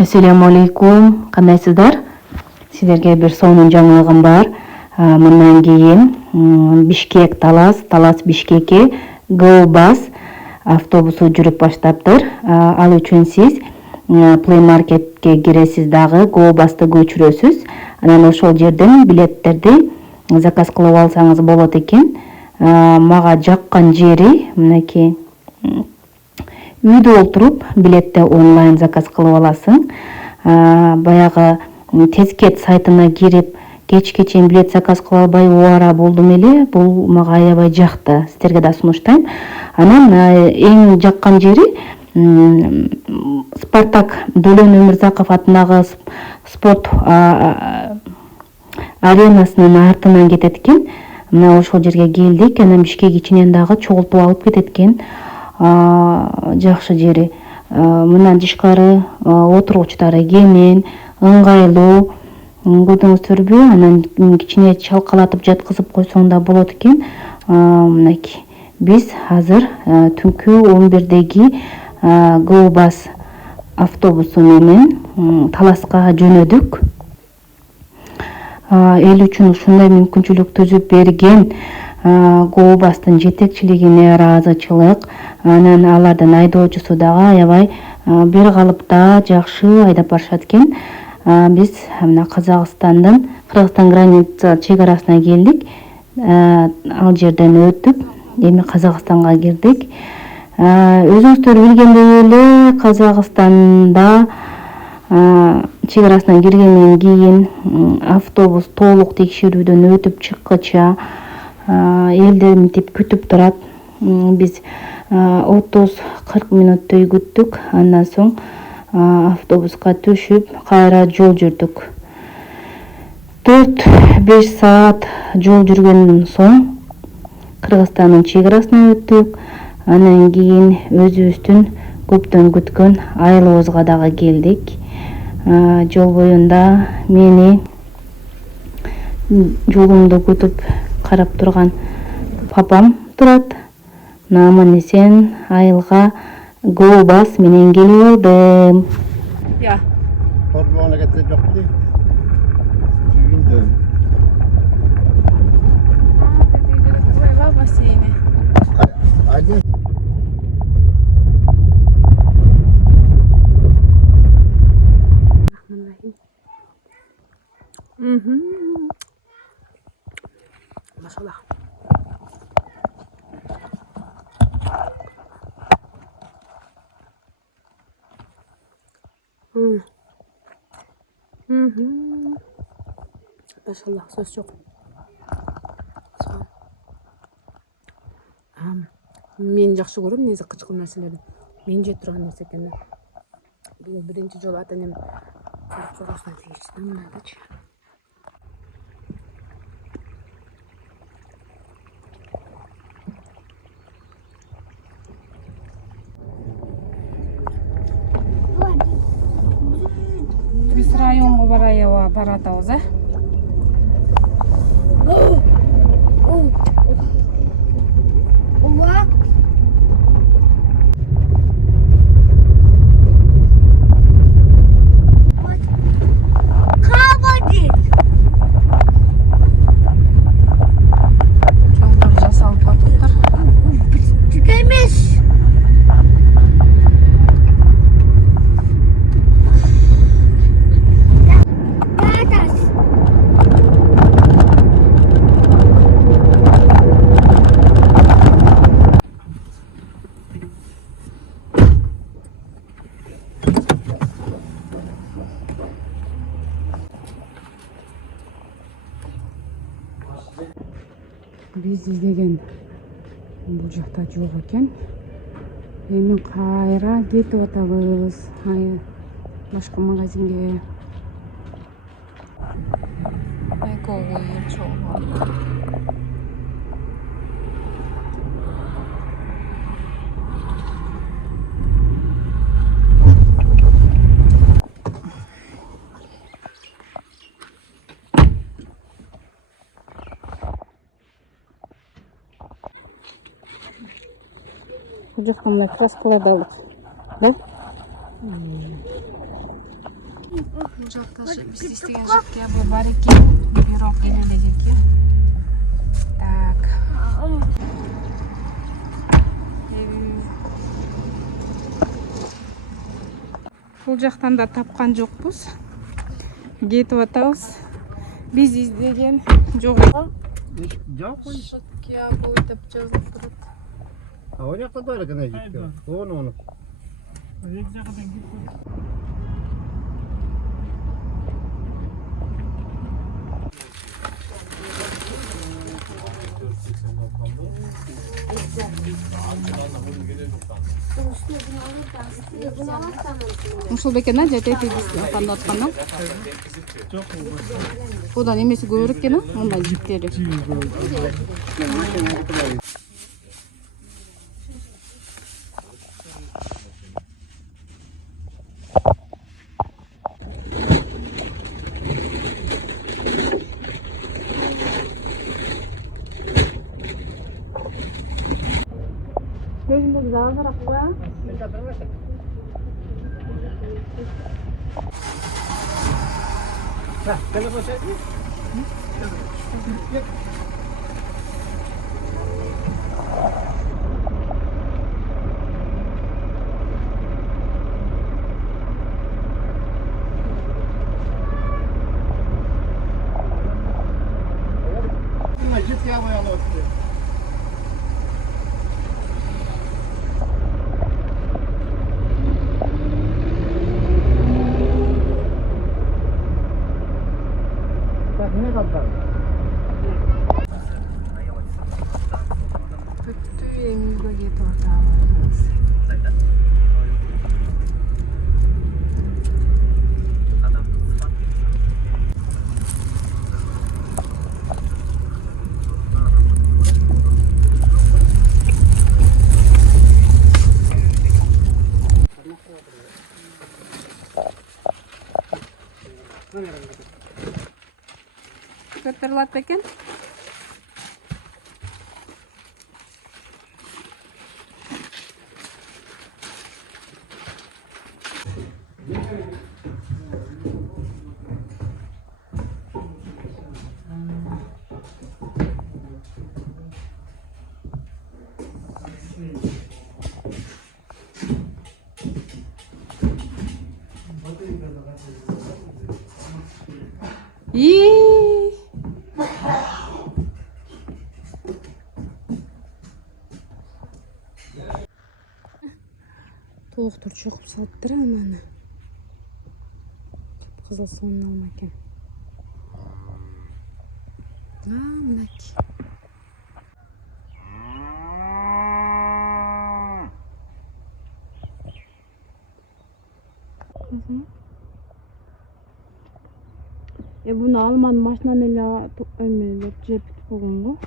Assalamu алейкум. Кандайсыздар? Силерге бир сонун жаңылыгым бар. Мындан кийин Бишкек Талас Бишкекке Go Bus автобусу жүрүп баштаптыр. Ал үчүн сиз Play Marketке киресиз дагы Go Bus'ты көчүрөсүз. Анан ошол жерден билеттерди заказ кылып алсаңыз болот экен. Мага жаккан жери мынакей үйдө олтуруп билетти онлайн заказ кылып аласың. Баягы Тезкет сайтына кирип кечке чейин билет заказ кыла албай убара болдум эле. Бул мага аябай жакты. Сиздерге да сунуштайм. Анан эң жаккан жери Спартак Дөлөн Өмүрзаков атындагы спорт аренасынын артынан кетет экен. Мына ошол жерге келдик. Анан Бишкек ичинен дагы чогултуп алып кетет экен. Жакшы жери. Мындан тышкары отургучтары кемин, ыңгайлуу. Көрдүңүздөрбү? Анан кичине чалкалатып жаткызып койсоң да болот экен. Мынакей. Биз азыр түнкү 11деги Go Bus автобусу менен Таласка жөнөдүк. Эл үчүн ушундай мүмкүнчүлүк түзүп берген Go Bus'тын жетекчилигине ыраазычылык. Анан алардын айдоочусу дагы аябай бир калыпта жакшы айдап барышат экен. Биз мына Кыргызстан граница чек-арасына келдик. Ал жерден өтүп, эми Казакстанга кирдик. Өзүңүздөр билгендей эле Казакстанда чек-арасына киргенден кийин автобус толук текшерүүдөн өтүп чыккыча элдер мынтип күтүп турат. Биз 30-40 мүнөттөй күттүк. Андан соң автобуска түшүп, кайра жол жүрдүк. 4-5 саат жол жүргөндөн соң Кыргызстандын чек-арасына өттүк. Анан кийин өзүбүздүн көптөн күткөн айылыбызга дагы келдик. Жол боюнда мени жолумду күтүп карап турган папам турат. Аман эсен айылга Go Bus менен келип алдым. Ja. Torvana getirip yaptı. Düğündü. Var baseni. Hadi. Maşallah. Maşallah söz çok. Мен жакшы көрөм негизи кычкыл нерселерди. Мен жеп турган нерсе экен да. Бул биринчи жолу ата-энем куракка тийишти да мынадачы. Биз районго баратабыз, Биз издеген бул жакта жок экен. Эми кайра кетип атабыз. Башка магазинге. Бул жакта мына краскаларды алдык. Да? Бул жакта биз издеген жерге бул бар экен, бирок элек экен. Так. Бул жактан да тапкан жокпуз. Кетип атабыз. Биз издеген жок. Жоқ қой. Шоткиябу деп жазылып турат. О жақта да гана жетті. Оны. Екі жақтан кетті. Ушул бекен жетети биз кандай атканда. Жоқ ол. Будан эмеси көбүрөөк экен, мындай жиптери. Өзүндө азыраак коя. Жетке абай алып өтті. Так, не қалды. Бүттү эңизге кетип атабыз. Көтөрүлөт экен. Толуктур чогуп салыптыр мени. Кызыл сонун алма экен. Мынакей. Буну алманы машинаны эле эмелеп жеп койгонго.